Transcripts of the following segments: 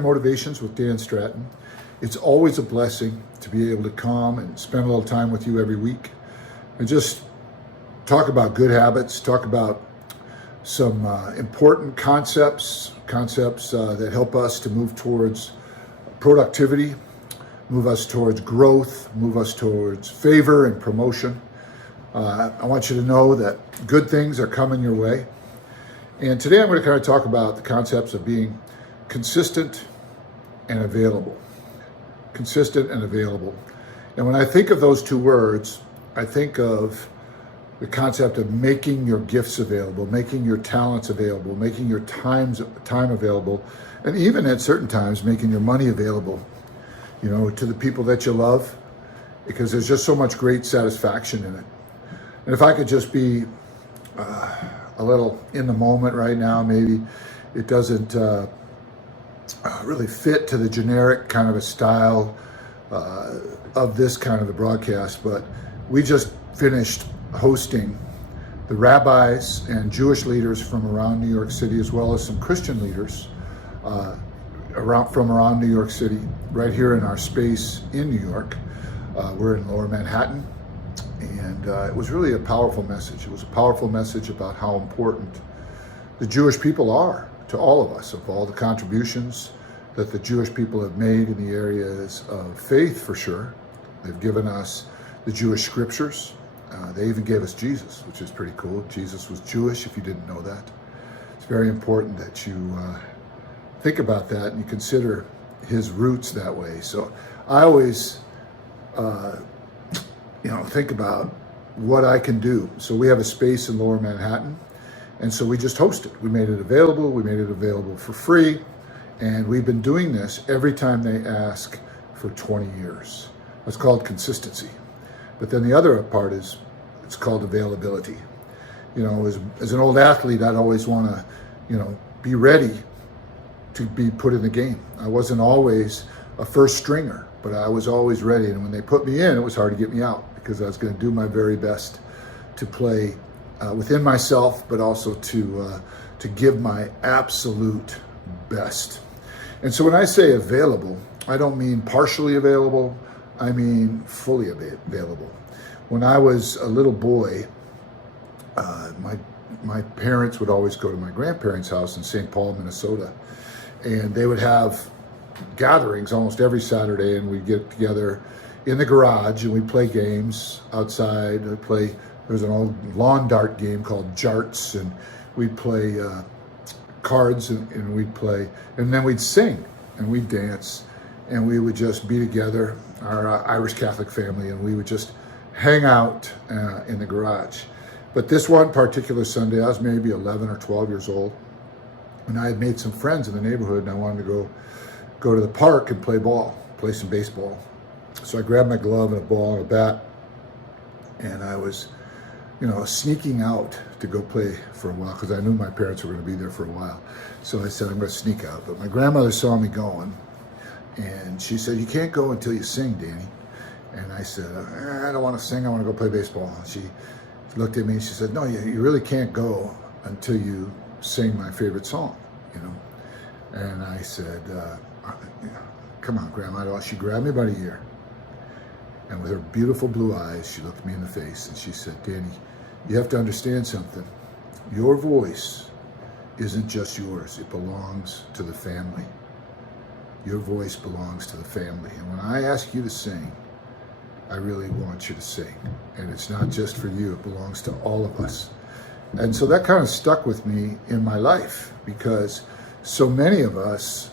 Motivations with Dan Stratton. It's always a blessing to be able to come and spend a little time with you every week and just talk about good habits, talk about some important concepts that help us to move towards productivity, move us towards growth, move us towards favor and promotion. I want you to know that good things are coming your way. And today I'm going to kind of talk about the concepts of being consistent and available. Consistent and available. And when I think of those two words, I think of the concept of making your gifts available, making your talents available, making your time available, and even at certain times, making your money available, to the people that you love, because there's just so much great satisfaction in it. And if I could just be a little in the moment right now, maybe it doesn't really fit to the generic kind of a style of this kind of a broadcast, but we just finished hosting the rabbis and Jewish leaders from around New York City, as well as some Christian leaders from around New York City, right here in our space in New York. We're in Lower Manhattan, and it was really a powerful message. It was a powerful message about how important the Jewish people are to all of us, of all the contributions that the Jewish people have made in the areas of faith, for sure. They've given us the Jewish scriptures. They even gave us Jesus, which is pretty cool. Jesus was Jewish, if you didn't know that. It's very important that you think about that and you consider his roots that way. So I always, think about what I can do. So we have a space in Lower Manhattan, and so we just hosted. We made it available. We made it available for free. And we've been doing this every time they ask for 20 years. It's called consistency. But then the other part is, it's called availability. As an old athlete, I'd always want to, be ready to be put in the game. I wasn't always a first stringer, but I was always ready. And when they put me in, it was hard to get me out, because I was going to do my very best to play within myself, but also to give my absolute best. And so when I say available, I don't mean partially available, I mean fully available. When I was a little boy, my parents would always go to my grandparents' house in St. Paul, Minnesota, and they would have gatherings almost every Saturday, and we'd get together in the garage and we'd play games outside. There's an old lawn dart game called Jarts, and we'd play cards and we'd play, and then we'd sing and we'd dance, and we would just be together, our Irish Catholic family, and we would just hang out in the garage. But this one particular Sunday, I was maybe 11 or 12 years old, and I had made some friends in the neighborhood, and I wanted to go to the park and play some baseball. So I grabbed my glove and a ball and a bat, and I was sneaking out to go play for a while, because I knew my parents were going to be there for a while. So I said, I'm going to sneak out. But my grandmother saw me going, and she said, you can't go until you sing, Danny. And I said, I don't want to sing, I want to go play baseball. And she looked at me and she said, no, you really can't go until you sing my favorite song, And I said, come on, Grandma. She grabbed me by the ear, and with her beautiful blue eyes, she looked me in the face and she said, Danny, you have to understand something. Your voice isn't just yours. It belongs to the family. Your voice belongs to the family. And when I ask you to sing, I really want you to sing. And it's not just for you. It belongs to all of us. And so that kind of stuck with me in my life, because so many of us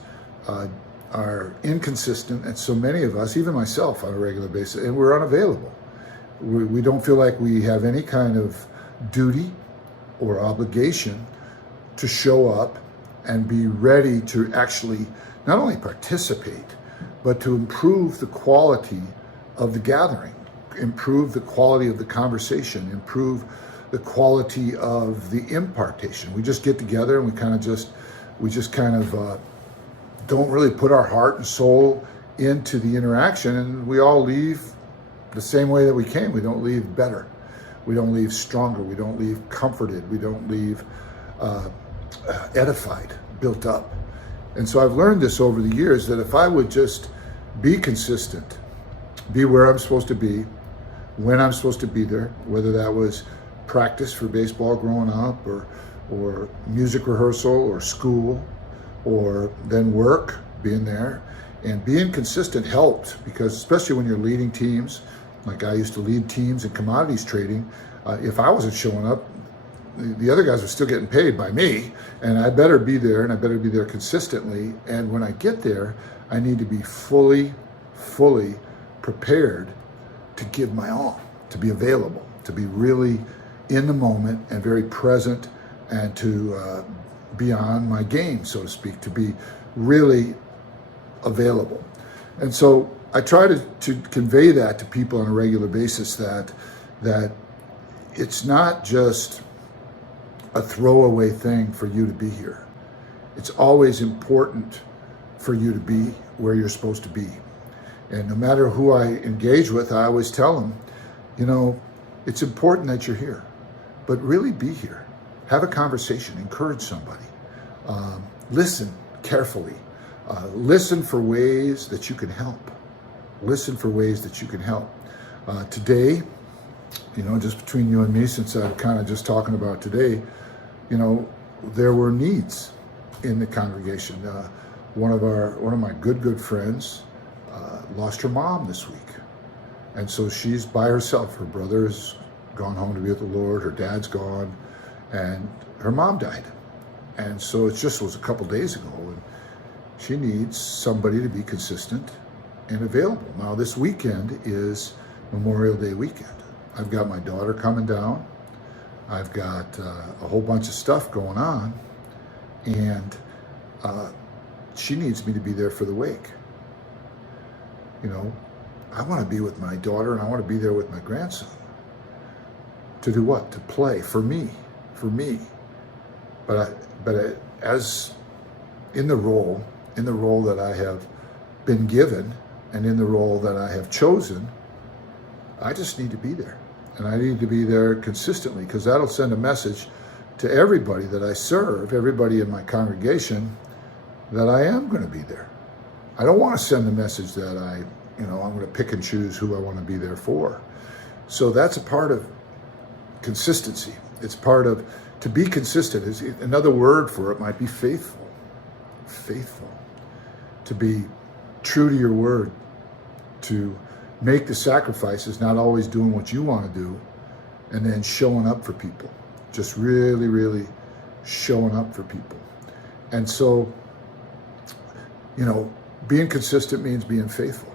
are inconsistent, and so many of us, even myself on a regular basis, and we're unavailable. We don't feel like we have any kind of duty or obligation to show up and be ready to actually not only participate, but to improve the quality of the gathering, improve the quality of the conversation, improve the quality of the impartation. We just get together and we just kind of don't really put our heart and soul into the interaction, and we all leave the same way that we came. We don't leave better. We don't leave stronger. We don't leave comforted. We don't leave edified, built up. And so I've learned this over the years, that if I would just be consistent, be where I'm supposed to be, when I'm supposed to be there, whether that was practice for baseball growing up, or music rehearsal, or school, or then work, being there. And being consistent helped, because especially when you're leading teams, like I used to lead teams in commodities trading, if I wasn't showing up, the other guys were still getting paid by me, and I better be there, and I better be there consistently. And when I get there, I need to be fully prepared to give my all, to be available, to be really in the moment and very present, and to be on my game, so to speak, to be really available. And so I try to convey that to people on a regular basis, that it's not just a throwaway thing for you to be here. It's always important for you to be where you're supposed to be. And no matter who I engage with, I always tell them, it's important that you're here, but really be here. Have a conversation, encourage somebody, listen carefully, listen for ways that you can help. Listen for ways that you can help. Today, just between you and me, since I'm kind of just talking about today, there were needs in the congregation. One of my good friends lost her mom this week, and so she's by herself. Her brother's gone home to be with the Lord. Her dad's gone, and her mom died. And so it just was a couple days ago, and she needs somebody to be consistent and available. Now this weekend is Memorial Day weekend. I've got my daughter coming down. I've got a whole bunch of stuff going on, and she needs me to be there for the wake. I want to be with my daughter, and I want to be there with my grandson. To do what? To play, for me. But as in the role that I have been given, and in the role that I have chosen, I just need to be there. And I need to be there consistently, because that'll send a message to everybody that I serve, everybody in my congregation, that I am going to be there. I don't want to send the message that I'm going to pick and choose who I want to be there for. So that's a part of consistency. It's part of, to be consistent is, another word for it might be faithful. Faithful. To be true to your word, to make the sacrifices, not always doing what you want to do, and then showing up for people. Just really showing up for people. And so, being consistent means being faithful.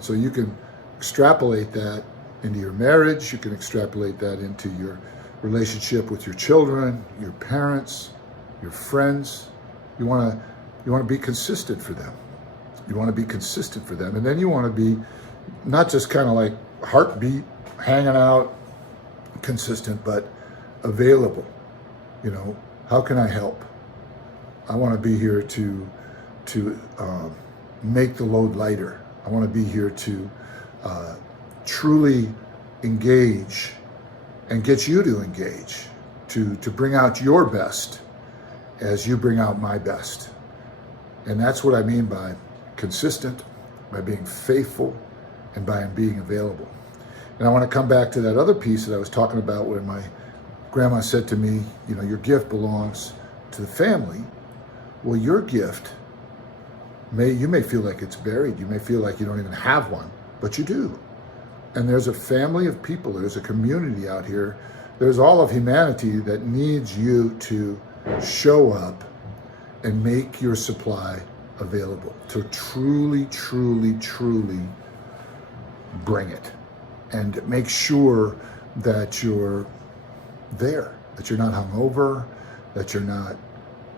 So you can extrapolate that into your marriage, you can extrapolate that into your relationship with your children, your parents, your friends. You want to be consistent for them. You want to be consistent for them. And then you want to be not just kind of like heartbeat, hanging out, consistent, but available. How can I help? I want to be here to make the load lighter. I want to be here to truly engage and get you to engage, to bring out your best as you bring out my best. And that's what I mean by consistent, by being faithful, and by being available. And I want to come back to that other piece that I was talking about, where my grandma said to me, your gift belongs to the family. Well, your gift, you may feel like it's buried. You may feel like you don't even have one, but you do. And there's a family of people, there's a community out here, there's all of humanity that needs you to show up and make your supply available, to truly bring it, and make sure that you're there, that you're not hungover, that you're not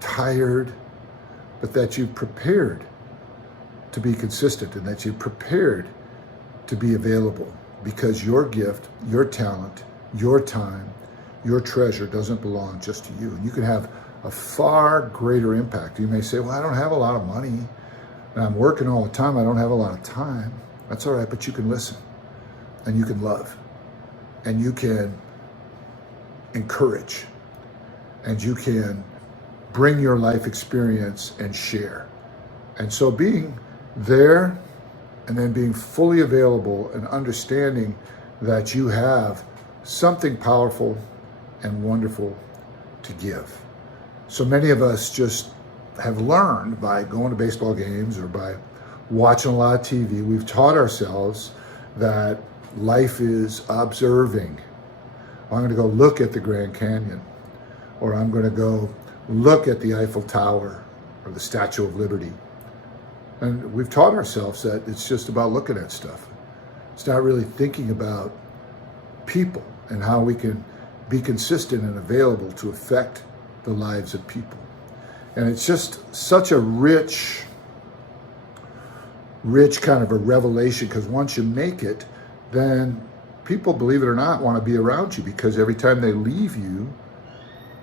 tired, but that you've prepared to be consistent, and that you're prepared to be available, because your gift, your talent, your time, your treasure doesn't belong just to you. And you can have a far greater impact. You may say, well, I don't have a lot of money, and I'm working all the time, I don't have a lot of time. That's all right, but you can listen, and you can love, and you can encourage, and you can bring your life experience and share. And so being there and then being fully available and understanding that you have something powerful and wonderful to give. So many of us just have learned by going to baseball games or by watching a lot of TV, we've taught ourselves that life is observing. I'm going to go look at the Grand Canyon, or I'm going to go look at the Eiffel Tower or the Statue of Liberty. And we've taught ourselves that it's just about looking at stuff. It's not really thinking about people and how we can be consistent and available to affect the lives of people. And it's just such a rich kind of a revelation, because once you make it, then people, believe it or not, want to be around you, because every time they leave you,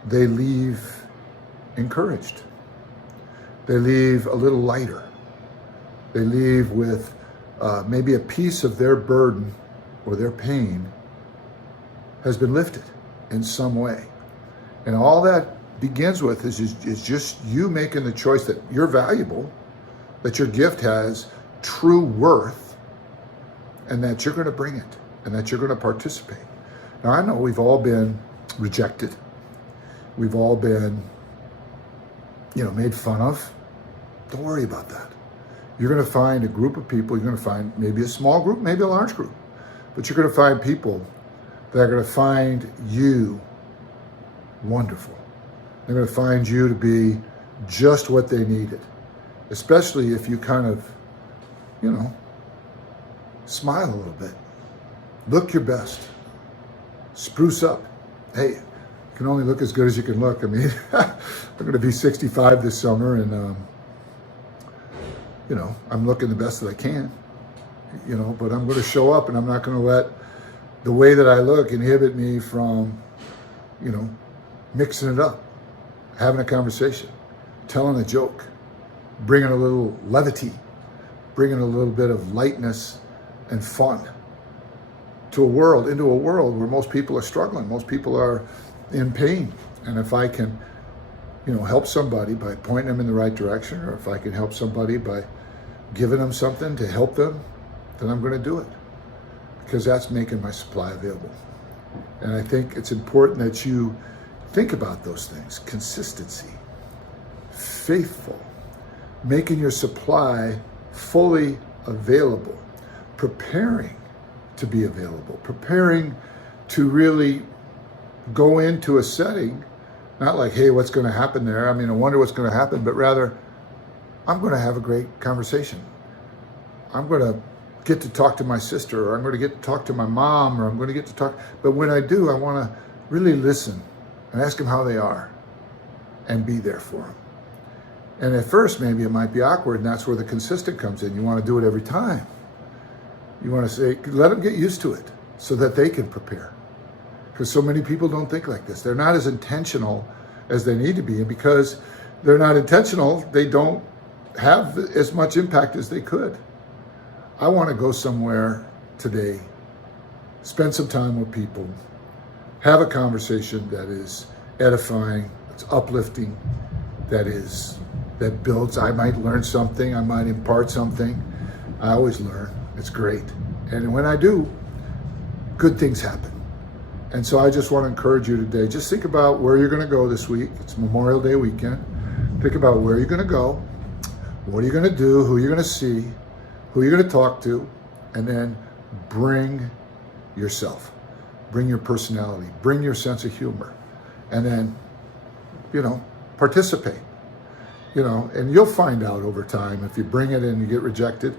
they leave encouraged. They leave a little lighter. They leave with maybe a piece of their burden or their pain has been lifted in some way. And all that begins with is just you making the choice that you're valuable, that your gift has true worth, and that you're going to bring it, and that you're going to participate. Now, I know we've all been rejected. We've all been, made fun of. Don't worry about that. You're going to find a group of people. You're going to find maybe a small group, maybe a large group, but you're going to find people that are going to find you wonderful. They're going to find you to be just what they needed, especially if you kind of, smile a little bit. Look your best. Spruce up. Hey, you can only look as good as you can look. I mean, I'm going to be 65 this summer, and, I'm looking the best that I can, but I'm going to show up, and I'm not going to let the way that I look inhibit me from, mixing it up, having a conversation, telling a joke, bringing a little levity, bringing a little bit of lightness and fun into a world where most people are struggling, most people are in pain. And if I can, help somebody by pointing them in the right direction, or if I can help somebody by giving them something to help them, then I'm going to do it, because that's making my supply available. And I think it's important that you think about those things: consistency, faithful, making your supply fully available, preparing to be available, preparing to really go into a setting, not like, hey, what's going to happen there? I mean, I wonder what's going to happen, but rather, I'm going to have a great conversation. I'm going to get to talk to my sister, or I'm going to get to talk to my mom, or I'm going to get to talk. But when I do, I want to really listen and ask them how they are and be there for them. And at first, maybe it might be awkward, and that's where the consistent comes in. You want to do it every time. You want to say, let them get used to it so that they can prepare. Because so many people don't think like this. They're not as intentional as they need to be. And because they're not intentional, they don't have as much impact as they could. I want to go somewhere today, spend some time with people, have a conversation that is edifying, that's uplifting, that builds. I might learn something, I might impart something. I always learn. It's great. And when I do, good things happen. And so I just want to encourage you today, just think about where you're going to go this week. It's Memorial Day weekend. Think about where you're going to go, what are you going to do, who you're going to see, who you're going to talk to, and then bring yourself, bring your personality, bring your sense of humor, and then, participate, and you'll find out over time if you bring it and you get rejected.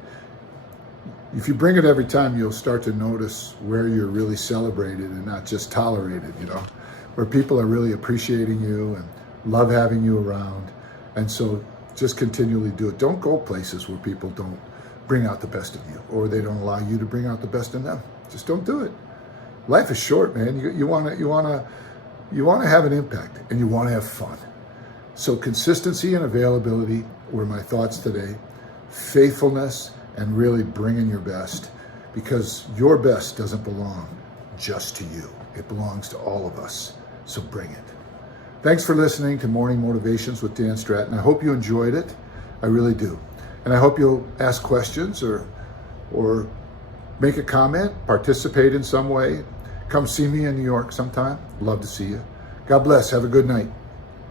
If you bring it every time, you'll start to notice where you're really celebrated and not just tolerated, where people are really appreciating you and love having you around. And so just continually do it. Don't go places where people don't bring out the best of you, or they don't allow you to bring out the best in them. Just don't do it. Life is short, man. You want to have an impact, and you want to have fun. So consistency and availability were my thoughts today. Faithfulness and really bringing your best, because your best doesn't belong just to you. It belongs to all of us. So bring it. Thanks for listening to Morning Motivations with Dan Stratton. I hope you enjoyed it. I really do. And I hope you'll ask questions or make a comment, participate in some way. Come see me in New York sometime. Love to see you. God bless. Have a good night.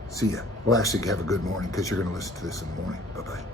See ya. Well, actually, have a good morning because you're going to listen to this in the morning. Bye-bye.